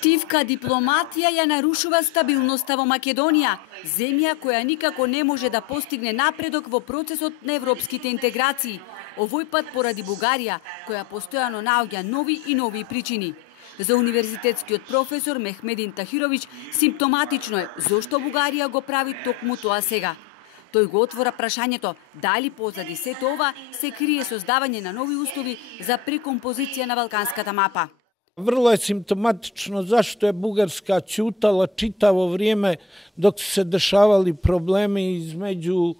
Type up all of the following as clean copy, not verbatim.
Тивка дипломатија ја нарушува стабилноста во Македонија, земја која никако не може да постигне напредок во процесот на европските интеграции. Овој пат поради Бугарија, која постојано наоѓа нови и нови причини. За универзитетскиот професор Мехмедин Тахировиќ симптоматично е зошто Бугарија го прави токму тоа сега. Тој го отвора прашањето дали позади сето ова се крие создавање на нови услови за прекомпозиција на балканската мапа. Vrlo je simptomatično zašto je Bugarska ćutala čitavo vrijeme dok su se dešavali problemi između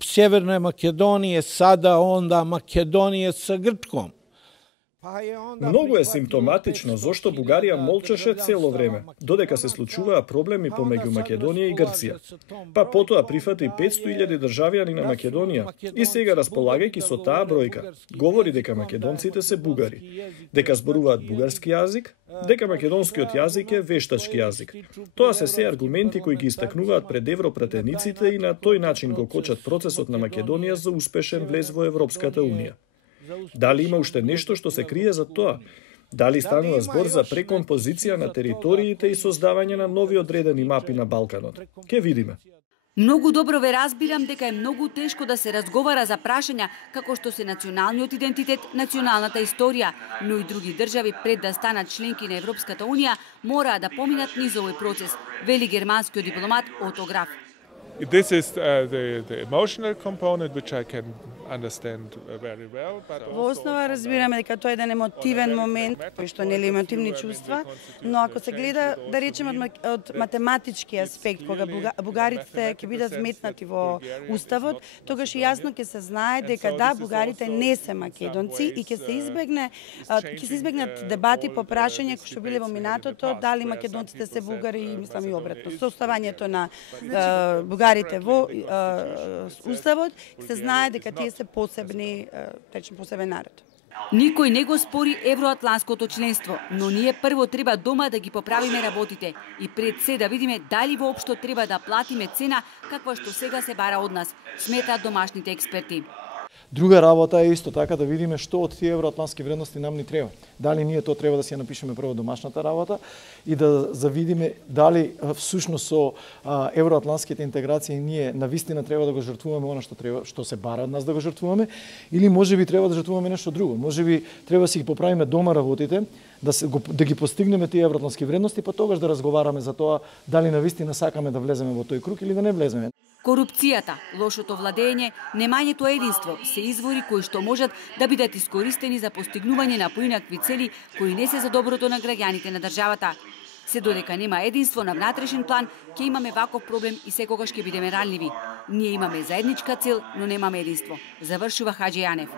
Sjeverne Makedonije, sada onda Makedonije sa Grčkom. Многу е симптоматично зошто Бугарија молчеше цело време, додека се случуваа проблеми помеѓу Македонија и Грција. Па потоа прифати 500.000 државјани на Македонија и сега располагајќи со таа бројка, говори дека македонците се бугари, дека зборуваат бугарски јазик, дека македонскиот јазик е вештачки јазик. Тоа се аргументи кои ги истакнуваат пред европратениците и на тој начин го кочат процесот на Македонија за успешен влез во Европската Унија. Дали има уште нешто што се крие за тоа? Дали станува збор за прекомпозиција на териториите и создавање на нови одредени мапи на Балканот? Ке видиме. Многу добро ве разбирам дека е многу тешко да се разговара за прашања како што се националниот идентитет, националната историја, но и други држави пред да станат членки на Европската Унија мораа да поминат низ овој процес, вели германскиот дипломат Ото Граф. This is the emotional component which I can understand very well. Во основа разбираме дека тоа е еден емотивен момент, кој што нели емотивни чувства, но ако се гледа, да речеме од математички аспект, кога бугарите ќе бидат вметнати во уставот, тогаш и јасно ќе се знае дека да, бугарите не се македонци и ќе се избегнат дебати по прашање кои што биле во минатото, дали македонците се бугари и мислам и обратно. Со оставањето на бугарите во уставот се знае дека тие се посебни, посебен народ. Никој не го спори евроатланското членство, но ние прво треба дома да ги поправиме работите и пред се да видиме дали воопшто треба да платиме цена каква што сега се бара од нас, сметаат домашните експерти. Друга работа е исто така да видиме што од тие евроатлантски вредности нам ни треба. Дали ние тоа треба да си ја напишеме прво домашната работа и да завидиме дали всушност со евроатлантските интеграции ние навистина треба да го жртвуваме она што се бара од нас да го жртвуваме, или можеби треба да жртвуваме нешто друго. Можеби треба да си ги поправиме дома работите, да ги постигнеме тие евроатлантски вредности, па тогаш да разговараме за тоа дали навистина сакаме да влеземе во тој круг или да не влеземе. Корупцијата, лошото владење, немањето единство се извори кои што можат да бидат искористени за постигнување на поинакви цели кои не се за доброто на граѓаните на државата. Се додека нема единство на внатрешен план, ќе имаме ваков проблем и секогаш ќе бидеме ранливи. Ние имаме заедничка цел, но немаме единство. Завршува Хаџи Јанев.